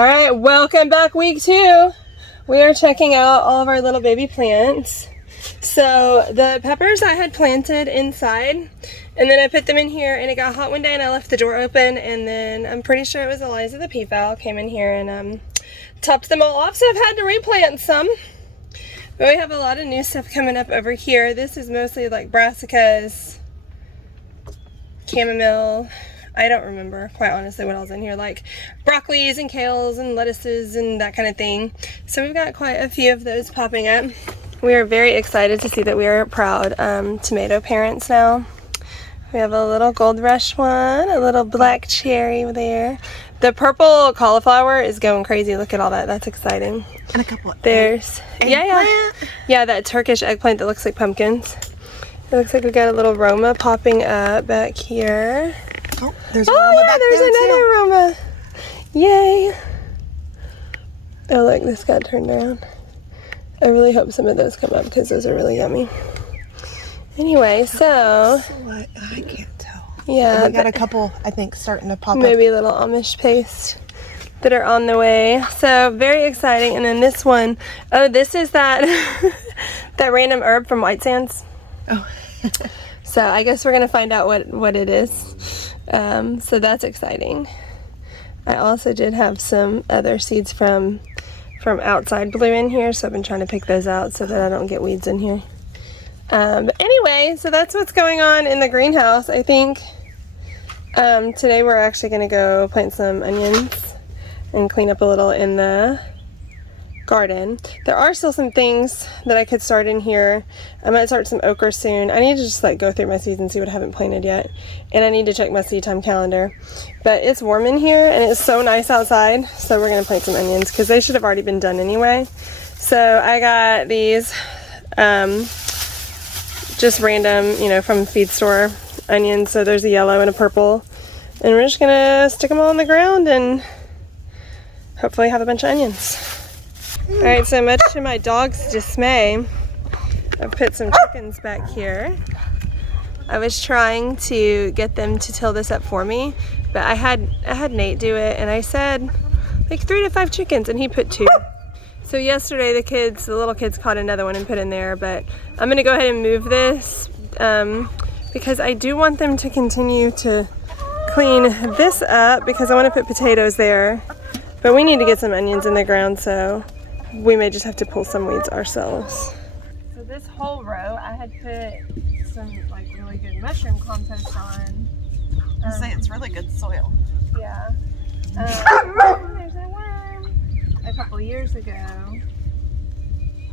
Alright, welcome back week 2. We are checking out all of our little baby plants. So the peppers I had planted inside, and then I put them in here, and it got hot one day and I left the door open, and then I'm pretty sure it was Eliza the peafowl came in here and topped them all off, so I've had to replant some. But we have a lot of new stuff coming up over here. This is mostly like brassicas, chamomile. I don't remember, quite honestly, what else in here, like broccolis and kales and lettuces and that kind of thing. So we've got quite a few of those popping up. We are very excited to see that we are proud tomato parents now. We have a little gold rush one, a little black cherry there. The purple cauliflower is going crazy. Look at all that. That's exciting. And a couple of there's yeah, that Turkish eggplant that looks like pumpkins. It looks like we got a little Roma popping up back here. Oh, there's another Roma. Yay. Oh look, this got turned around. I really hope some of those come up because those are really yummy. Anyway, so what? I can't tell. Yeah, we got a couple, I think, starting to pop up. Maybe a little Amish paste that are on the way. So very exciting. And then this one, oh, this is that that random herb from White Sands. Oh. So I guess we're gonna find out what it is. So that's exciting. I also did have some other seeds from Outside Blue in here, so I've been trying to pick those out so that I don't get weeds in here. But anyway, so that's what's going on in the greenhouse. I think today we're actually gonna go plant some onions and clean up a little in the garden. There are still some things that I could start in here. I might start some okra soon. I need to just like go through my seeds and see what I haven't planted yet, and I need to check my seed time calendar. But it's warm in here and it's so nice outside, so we're gonna plant some onions because they should have already been done anyway. So I got these just random, you know, from feed store onions. So there's a yellow and a purple, and we're just gonna stick them all on the ground and hopefully have a bunch of onions. Alright, so much to my dog's dismay, I've put some chickens back here. I was trying to get them to till this up for me, but I had Nate do it, and I said like 3 to 5 chickens, and he put 2. So yesterday the little kids caught another one and put in there, but I'm gonna go ahead and move this because I do want them to continue to clean this up because I want to put potatoes there, but we need to get some onions in the ground, so we may just have to pull some weeds ourselves. So this whole row I had put some like really good mushroom compost on. I say it's really good soil. Yeah. There's a worm. A couple years ago.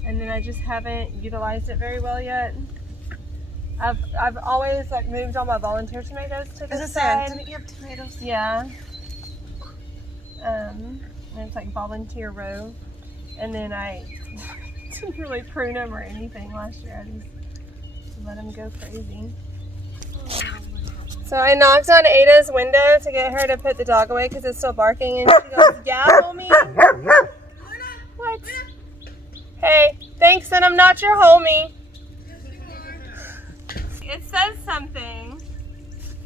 And then I just haven't utilized it very well yet. I've always like moved all my volunteer tomatoes to this side. Didn't you have tomatoes? Yeah. And it's like volunteer row. And then I didn't really prune them or anything last year. I just let them go crazy. So I knocked on Ada's window to get her to put the dog away because it's still barking, and she goes, "Yeah, homie." What? Hey, thanks, and I'm not your homie. It says something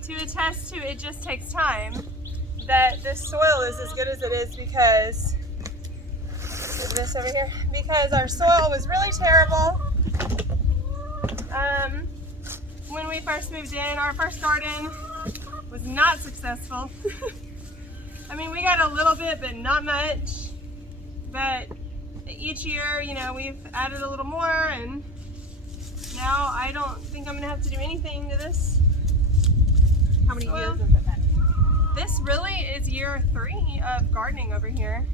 to attest to it just takes time, that this soil is as good as it is because this over here, because our soil was really terrible when we first moved in. Our first garden was not successful. I mean, we got a little bit, but not much. But each year, you know, we've added a little more, and now I don't think I'm gonna have to do anything to this. How many years has it been? This really is year 3 of gardening over here.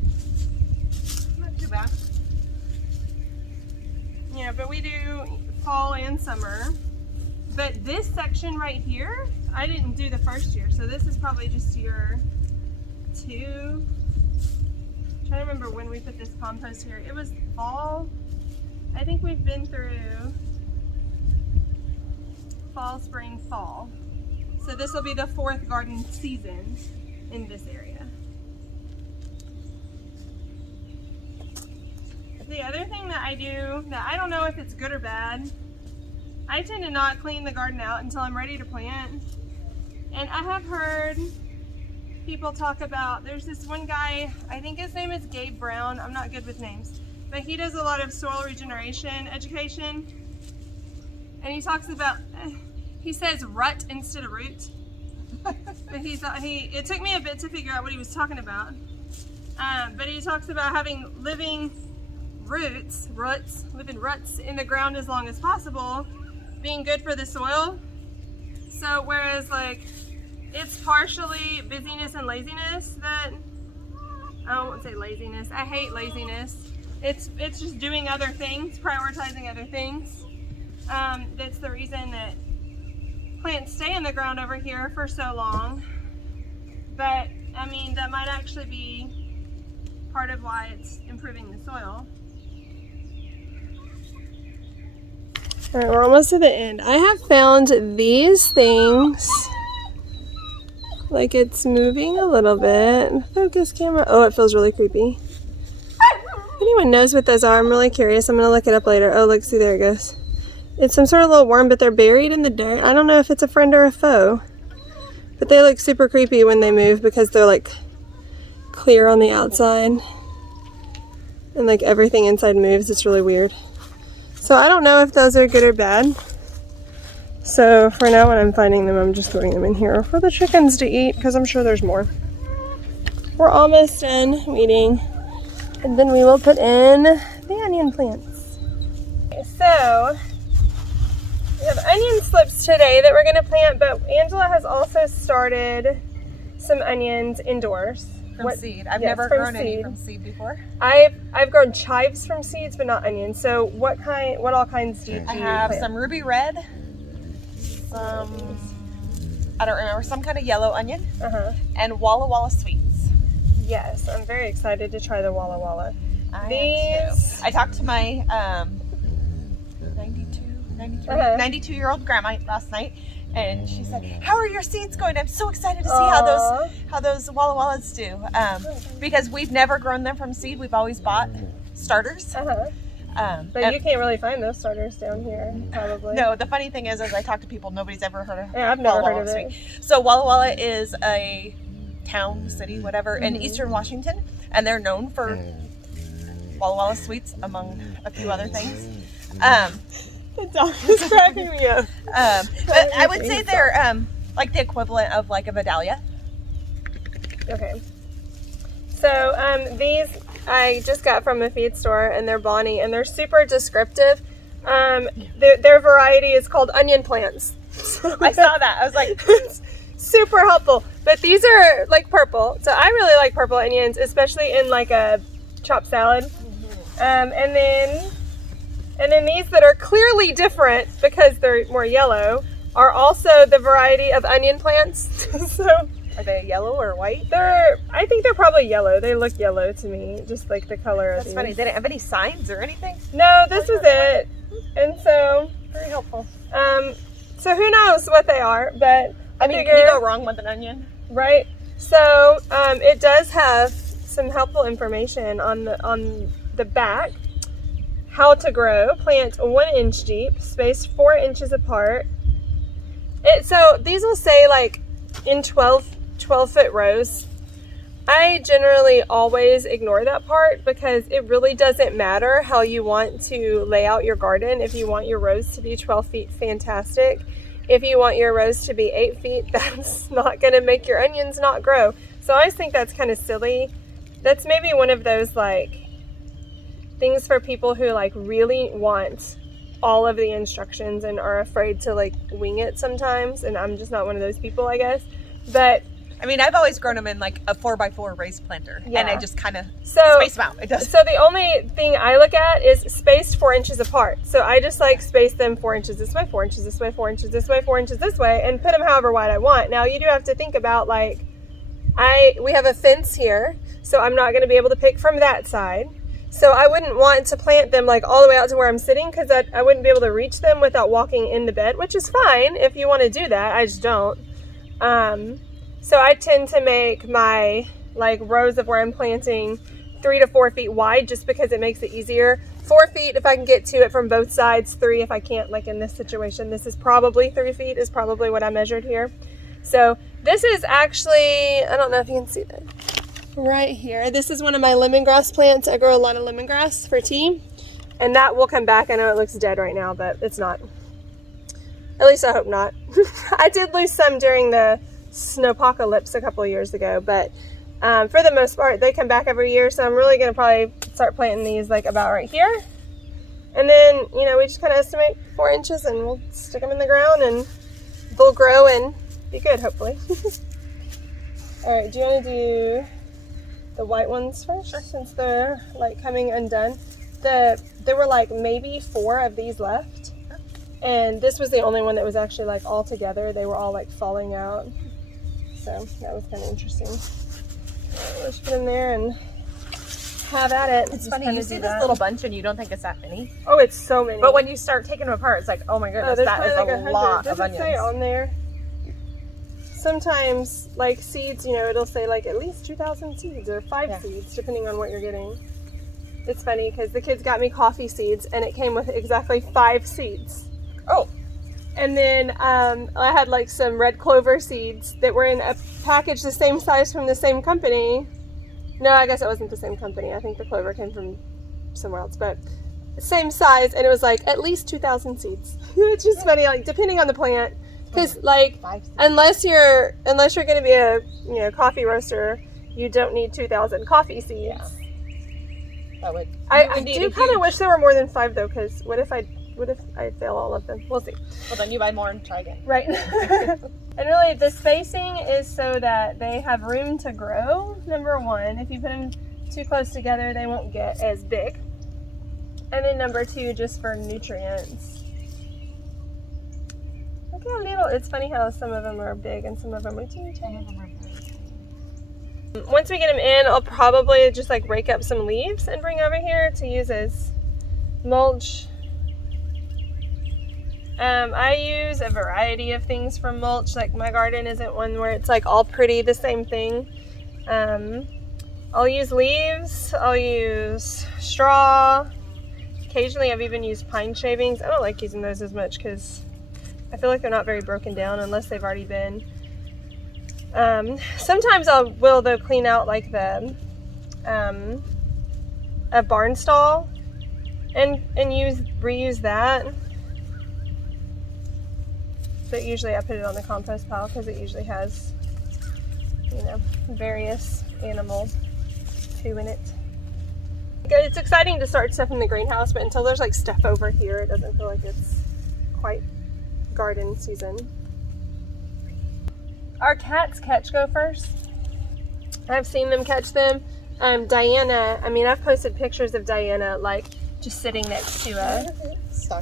Not too bad. You know, but we do fall and summer. But this section right here, I didn't do the first year, so this is probably just year 2. I'm trying to remember when we put this compost here. It was fall. I think we've been through fall, spring, fall. So this will be the 4th garden season in this area. The other thing that I do, that I don't know if it's good or bad, I tend to not clean the garden out until I'm ready to plant. And I have heard people talk about, there's this one guy, I think his name is Gabe Brown. I'm not good with names, but he does a lot of soil regeneration education. And he talks about, he says rut instead of root. But it took me a bit to figure out what he was talking about. But he talks about having living ruts in the ground as long as possible, being good for the soil. So whereas like it's partially busyness and laziness that, I won't say laziness, I hate laziness. It's just doing other things, prioritizing other things. That's the reason that plants stay in the ground over here for so long. But I mean, that might actually be part of why it's improving the soil. All right, we're almost to the end. I have found these things, like it's moving a little bit. Focus camera. Oh, it feels really creepy. If anyone knows what those are, I'm really curious. I'm gonna look it up later. Oh, look, see, there it goes. It's some sort of little worm, but they're buried in the dirt. I don't know if it's a friend or a foe, but they look super creepy when they move because they're like clear on the outside and like everything inside moves. It's really weird. So I don't know if those are good or bad. So for now, when I'm finding them, I'm just throwing them in here for the chickens to eat because I'm sure there's more. We're almost done weeding, and then we will put in the onion plants. Okay, so we have onion slips today that we're going to plant, but Angela has also started some onions indoors. From seed. I've never grown any from seed before. I've grown chives from seeds, but not onions. So what all kinds do you I have plant? some ruby red, some, I don't remember, some kind of yellow onion, and Walla Walla sweets. Yes, I'm very excited to try the Walla Walla. I am too. I talked to my 92-year-old grandma last night, and she said, "How are your seeds going? I'm so excited to see how those Walla Wallas do." Because we've never grown them from seed. We've always bought starters. But you can't really find those starters down here, probably. No, the funny thing is, as I talk to people, nobody's ever heard of. Yeah, I've never heard of it. So Walla Walla is a town, city, whatever, in Eastern Washington, and they're known for Walla Walla sweets, among a few other things. The dog is cracking me up. But I would say they're like the equivalent of like a Vidalia. Okay. So these I just got from a feed store, and they're Bonnie, and they're super descriptive. Their variety is called onion plants. I saw that. I was like, super helpful. But these are like purple, so I really like purple onions, especially in like a chopped salad. And then these that are clearly different because they're more yellow are also the variety of onion plants. So are they yellow or white? I think they're probably yellow. They look yellow to me, just like the color of these. That's funny. They didn't have any signs or anything? No, this was it. And so, very helpful. So who knows what they are, but I mean, can you go wrong with an onion? Right. So it does have some helpful information on the back. How to grow. Plant 1 inch deep, spaced 4 inches apart. So these will say like in 12-foot rows. I generally always ignore that part because it really doesn't matter how you want to lay out your garden. If you want your rows to be 12 feet, fantastic. If you want your rows to be 8 feet, that's not going to make your onions not grow. So I just think that's kind of silly. That's maybe one of those like things for people who like really want all of the instructions and are afraid to like wing it sometimes. And I'm just not one of those people, I guess. But I mean, I've always grown them in like a 4x4 raised planter, and I just kind of space them out. It does. So the only thing I look at is spaced 4 inches apart. So I just like space them 4 inches this way, 4 inches this way, 4 inches this way, 4 inches this way, and put them however wide I want. Now you do have to think about like, we have a fence here, so I'm not going to be able to pick from that side. So I wouldn't want to plant them like all the way out to where I'm sitting because I wouldn't be able to reach them without walking in the bed, which is fine if you want to do that. I just don't. So I tend to make my like rows of where I'm planting 3 to 4 feet wide just because it makes it easier. 4 feet if I can get to it from both sides, 3 if I can't, like in this situation. This is probably 3 feet is probably what I measured here. So this is actually, I don't know if you can see that right here. This is one of my lemongrass plants. I grow a lot of lemongrass for tea, and that will come back. I know it looks dead right now, but it's not. At least I hope not. I did lose some during the snowpocalypse a couple of years ago, but for the most part, they come back every year. So I'm really going to probably start planting these like about right here. And then, you know, we just kind of estimate 4 inches and we'll stick them in the ground and they'll grow and be good, hopefully. All right, do you want to do the white ones first? Sure. Since they're like coming undone. There were like maybe 4 of these left. And this was the only one that was actually like all together. They were all like falling out. So that was kind of interesting. Let's put them there and have at it. It's funny, you see this little bunch and you don't think it's that many. Oh, it's so many. But when you start taking them apart, it's like, oh my goodness, that is like a lot of onions. Does it say on there? Sometimes, like seeds, you know, it'll say like at least 2,000 seeds or 5 seeds, depending on what you're getting. It's funny because the kids got me coffee seeds and it came with exactly 5 seeds. Oh. And then I had like some red clover seeds that were in a package the same size from the same company. No, I guess it wasn't the same company. I think the clover came from somewhere else, but same size, and it was like at least 2,000 seeds. It's just funny, like depending on the plant, because like unless you're going to be a coffee roaster, you don't need 2,000 coffee seeds. Yeah. That would. I do kind of wish there were more than 5 though, because what if I fail all of them? We'll see. Well, then you buy more and try again. Right. And really, the spacing is so that they have room to grow, number 1. If you put them too close together, they won't get as big. And then number 2, just for nutrients. Look how little, it's funny how some of them are big and some of them are teeny tiny. Once we get them in, I'll probably just like rake up some leaves and bring over here to use as mulch. I use a variety of things from mulch. Like my garden isn't one where it's like all pretty the same thing. I'll use leaves, I'll use straw. Occasionally I've even used pine shavings. I don't like using those as much because I feel like they're not very broken down unless they've already been. Sometimes I will though clean out like the a barn stall and reuse that. But usually I put it on the compost pile because it usually has, you know, various animal poo in it. It's exciting to start stuff in the greenhouse, but until there's like stuff over here, it doesn't feel like it's quite garden season. Our cats catch gophers. I've seen them catch them. Diana, I mean, I've posted pictures of Diana like just sitting next to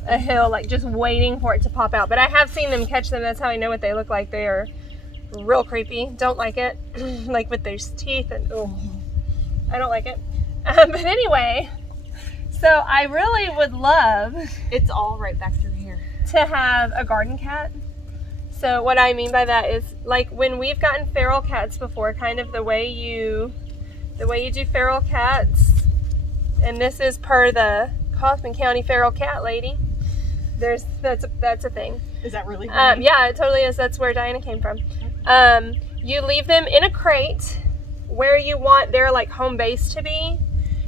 a hill, like just waiting for it to pop out. But I have seen them catch them. That's how I know what they look like. They are real creepy. Don't like it. Like with their teeth and I don't like it. But anyway, so I really would love. It's all right back through here. To have a garden cat. So what I mean by that is like when we've gotten feral cats before, kind of the way you do feral cats. And this is per the Kaufman County feral cat lady. That's a thing. Is that really? Yeah, it totally is. That's where Diana came from. You leave them in a crate where you want their like home base to be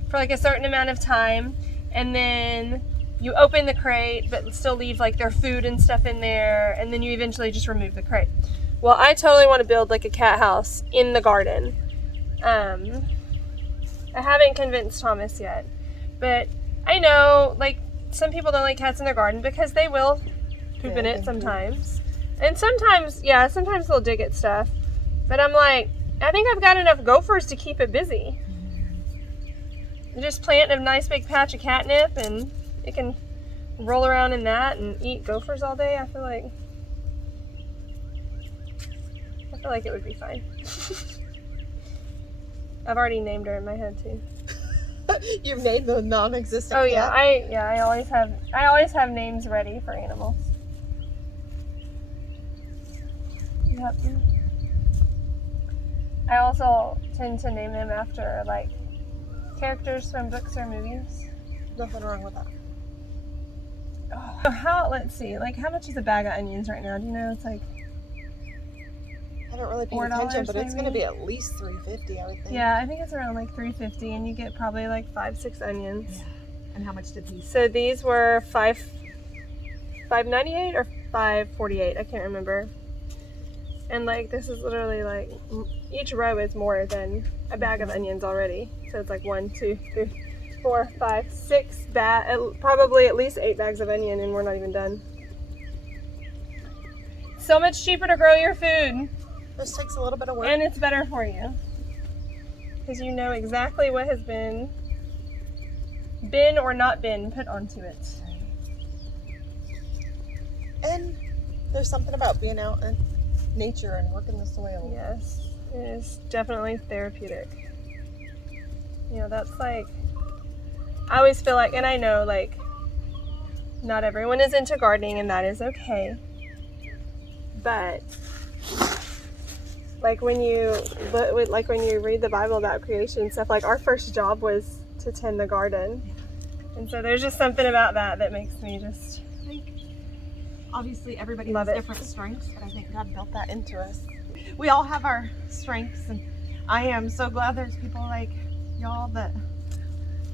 for like a certain amount of time, and then you open the crate but still leave like their food and stuff in there, and then you eventually just remove the crate. Well, I totally want to build like a cat house in the garden. I haven't convinced Thomas yet, but I know like some people don't like cats in their garden because they will poop in it sometimes. And sometimes they'll dig at stuff. But I'm like, I think I've got enough gophers to keep it busy. Just plant a nice big patch of catnip and it can roll around in that and eat gophers all day. I feel like it would be fine. I've already named her in my head too. You've named the non-existent cat? I always have names ready for animals. Yep. I also tend to name them after like characters from books or movies. Nothing wrong with that. Oh, let's see, like how much is a bag of onions right now? Do you know? It's like I haven't really paid $4 attention, but it's maybe? going to be at least $3.50, I would think. Yeah, I think it's around like $3.50, and you get probably like 5-6 onions. Yeah. And how much did these? So these were $5.98 or $5.48. I can't remember. And like this is literally like each row is more than a bag of onions already. So it's like 1, 2, 3, 4, 5, 6 probably at least 8 bags of onion, and we're not even done. So much cheaper to grow your food. This takes a little bit of work. And it's better for you. Because you know exactly what has been or not been put onto it. And there's something about being out in nature and working the soil. Yes, it is definitely therapeutic. You know, that's like, I always feel like, and I know like not everyone is into gardening, and that is okay. But like when you read the Bible about creation and stuff, like our first job was to tend the garden. And so there's just something about that makes me just Obviously everybody love has it. different strengths, but I think God built that into us. We all have our strengths, and I am so glad there's people like y'all that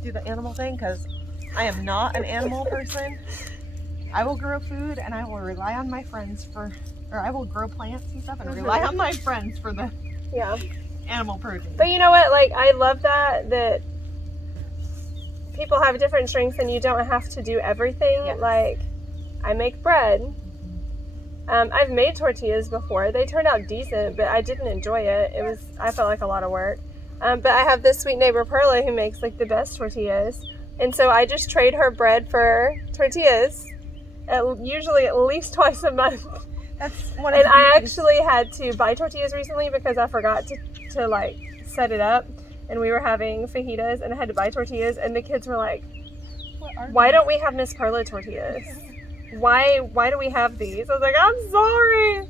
do the animal thing, because I am not an animal person. I will grow food, and I will rely on my friends I will grow plants and stuff and rely on my friends for the animal protein. But you know what, like I love that people have different strengths and you don't have to do everything. Yes. Like I make bread. I've made tortillas before. They turned out decent, but I didn't enjoy it. I felt like a lot of work. But I have this sweet neighbor Perla who makes like the best tortillas. And so I just trade her bread for tortillas usually at least twice a month. That's one of And the I beauties. actually had to buy tortillas recently because I forgot to like set it up, and we were having fajitas and I had to buy tortillas, and the kids were like, why don't we have Miss Perla tortillas? Why do we have these? I was like, I'm sorry.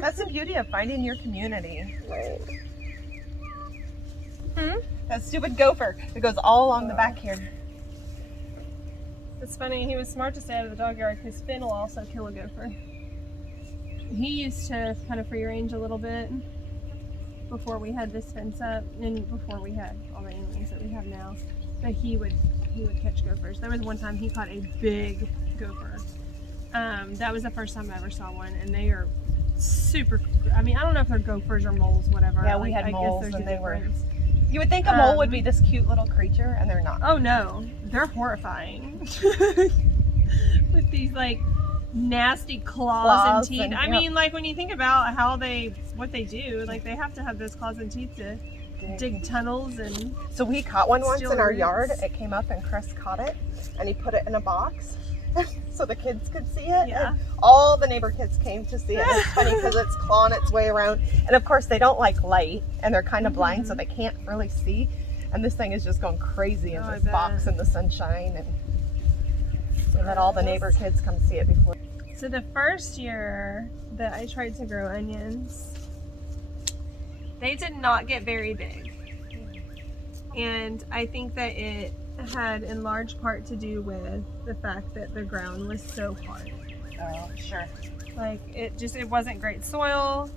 That's the beauty of finding your community. Right. That stupid gopher that goes all along the back here. It's funny, he was smart to stay out of the dog yard because Finn will also kill a gopher. He used to kind of free range a little bit before we had this fence up and before we had all the animals that we have now. But he would catch gophers. There was one time he caught a big gopher. That was the first time I ever saw one, and they are super. I mean, I don't know if they're gophers or moles, whatever. Yeah, we had I guess moles, there's and a they were. difference. You would think a mole would be this cute little creature, and they're not. Oh no, they're horrifying. With these like nasty claws and teeth. I mean, like when you think about what they do, like they have to have those claws and teeth to dig tunnels and. So we caught one once in our roots. yard. It came up and Chris caught it, and he put it in a box so the kids could see it. Yeah. And all the neighbor kids came to see it. It's funny because it's clawing its way around, and of course they don't like light, and they're kind of blind, so they can't really see. And this thing is just going crazy in this box in the sunshine, and so that all the neighbor kids come see it before. So the first year that I tried to grow onions, they did not get very big. And I think that it had in large part to do with the fact that the ground was so hard. Oh, sure. Like it wasn't great soil.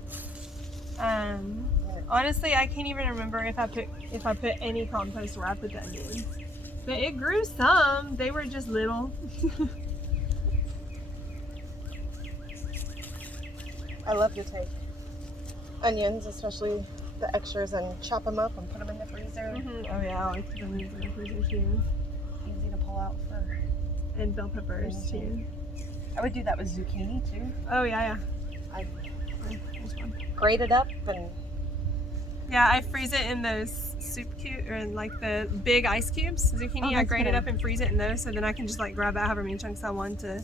Honestly, I can't even remember if I put any compost where I put the onions. But it grew some. They were just little. I love to take onions, especially the extras, and chop them up and put them in the freezer. Oh yeah, I like to put onions in the freezer too. Easy to pull out for. And bell peppers too. I would do that with zucchini too. Oh yeah. Grate it up and. Yeah, I freeze it in those soup cubes, or in like the big ice cubes. Zucchini, I grate it up and freeze it in those, so then I can just like grab out however many chunks I want to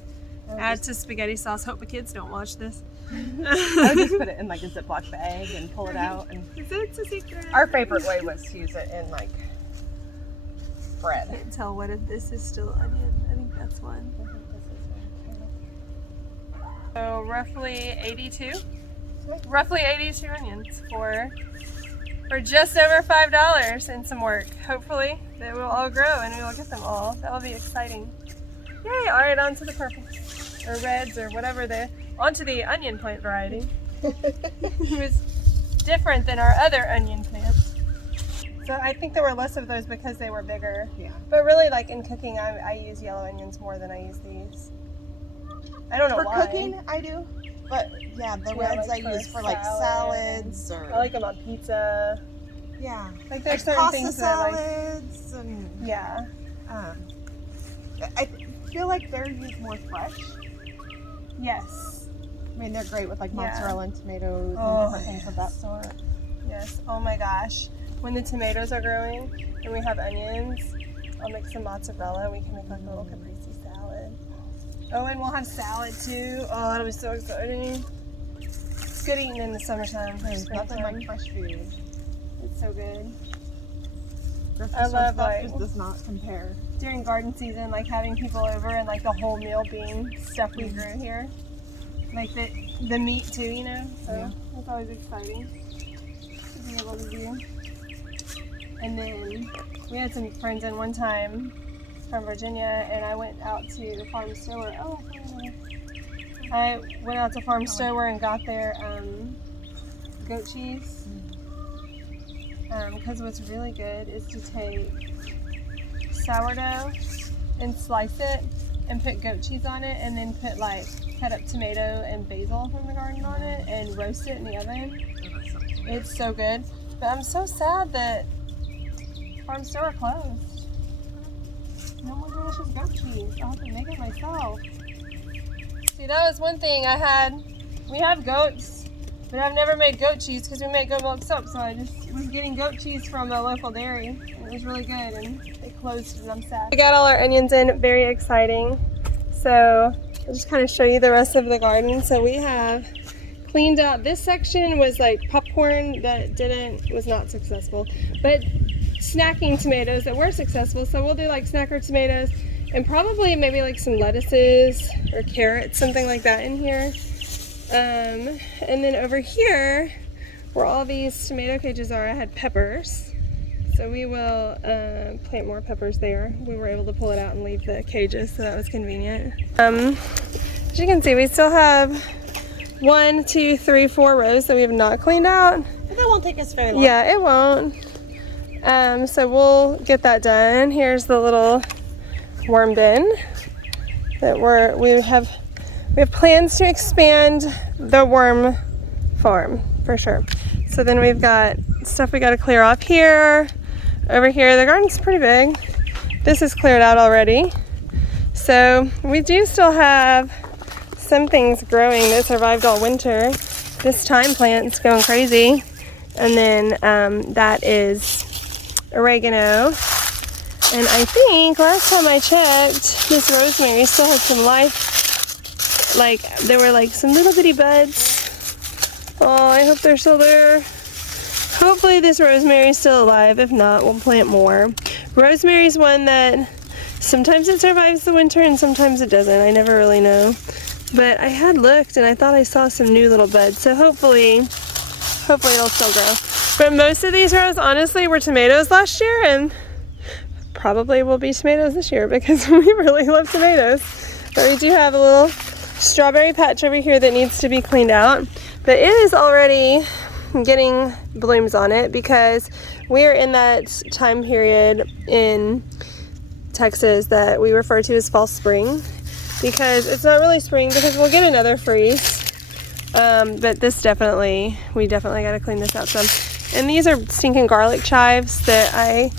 add to spaghetti sauce. Hope the kids don't watch this. I would just put it in like a Ziploc bag and pull it out. And It's a secret. our favorite way was to use it in like bread. I can't tell what if this is still onion. I think that's one. So roughly 82 onions for just over $5 and some work. Hopefully they will all grow and we will get them all. That will be exciting. Yay! All right, on to the purples or reds or whatever onto the onion plant variety. It was different than our other onion plants. So I think there were less of those because they were bigger. Yeah. But really, like in cooking, I use yellow onions more than I use these. I don't know For why. cooking, I do. But yeah, the reds like I use for like salads or. I like them on pizza. Yeah. Like there's certain Pasta things that I like. salads and. Yeah. I feel like they're used more fresh. Yes. I mean, they're great with like Yeah. mozzarella and tomatoes and different things of that sort. Yes. Oh my gosh. When the tomatoes are growing and we have onions, I'll make some mozzarella and we can make like a little caprese salad. Oh, and we'll have salad too. Oh, that'll be so exciting. It's good eating in the summertime. There's nothing like fresh food. It's so good. I love like just does not compare. During garden season, like having people over and like the whole meal being stuff we grew here. Like the meat too, you know? So it's always exciting to be able to do. And then we had some friends in one time from Virginia, and I went out to Farm Stower. Oh, I went out to Farm Stower and got their goat cheese. Because what's really good is to take sourdough and slice it and put goat cheese on it, and then put like cut up tomato and basil from the garden on it and roast it in the oven. It's so good. But I'm so sad that Farm Store closed. No more delicious goat cheese. I'll have to make it myself. See, that was one thing I had. We have goats, but I've never made goat cheese because we make goat milk soap. So I just was getting goat cheese from a local dairy. And it was really good, and it closed, and I'm sad. We got all our onions in. Very exciting. So I'll just kind of show you the rest of the garden. So we have cleaned out. This section was like popcorn that was not successful, but snacking tomatoes that were successful. So we'll do like snacker tomatoes and probably maybe like some lettuces or carrots, something like that in here. And then over here where all these tomato cages are, I had peppers. So we will plant more peppers there. We were able to pull it out and leave the cages, so that was convenient. As you can see, we still have 1, 2, 3, 4 rows that we have not cleaned out. But that won't take us very long. Yeah, it won't. So we'll get that done. Here's the little worm bin that we have plans to expand the worm farm for sure. So then we've got stuff we got to clear off here. Over here, the garden's pretty big. This is cleared out already. So we do still have some things growing that survived all winter. This thyme plant's going crazy. And then that is oregano. And I think last time I checked, this rosemary still had some life. Like there were like some little bitty buds. Oh, I hope they're still there. Hopefully this rosemary is still alive. If not, we'll plant more. Rosemary's one that sometimes it survives the winter and sometimes it doesn't. I never really know. But I had looked and I thought I saw some new little buds. So hopefully it'll still grow. But most of these rows honestly were tomatoes last year, and probably will be tomatoes this year because we really love tomatoes. But we do have a little strawberry patch over here that needs to be cleaned out. But it is already getting blooms on it because we're in that time period in Texas that we refer to as fall spring, because it's not really spring because we'll get another freeze. But we definitely got to clean this out some. And these are stinking garlic chives that I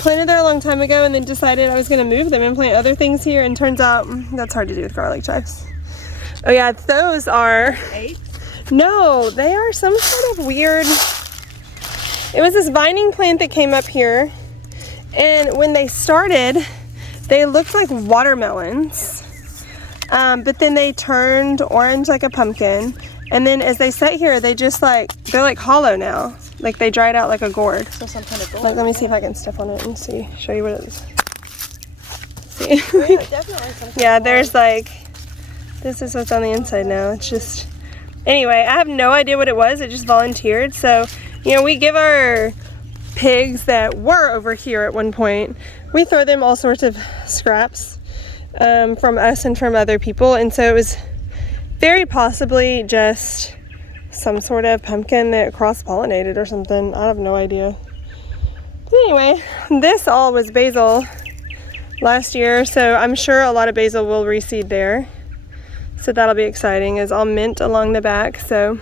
planted there a long time ago and then decided I was going to move them and plant other things here, and turns out that's hard to do with garlic chives. Oh yeah, those are... No, they are some sort of weird... It was this vining plant that came up here, and when they started, they looked like watermelons. But then they turned orange like a pumpkin, and then as they sit here, they're like hollow now. Like they dried out like a gourd. So some kind of gourd. Like, let me see if I can step on it and show you what it is. See? Yeah, definitely some kind Yeah, of there's like, this is what's on the inside now. It's just, anyway, I have no idea what it was. It just volunteered. So, you know, we give our pigs that were over here at one point, we throw them all sorts of scraps from us and from other people. And so it was very possibly just some sort of pumpkin that cross-pollinated or something. I have no idea. But anyway, this all was basil last year, so I'm sure a lot of basil will reseed there. So that'll be exciting. It's all mint along the back, so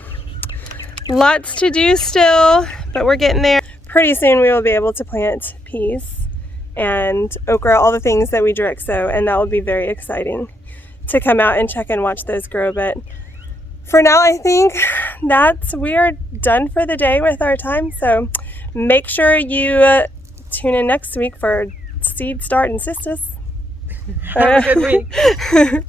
lots to do still, but we're getting there. Pretty soon we will be able to plant peas and okra, all the things that we direct sow, and that will be very exciting to come out and check and watch those grow. But for now, I think we are done for the day with our time. So make sure you tune in next week for Seed Startin' Sistas. Have a good week.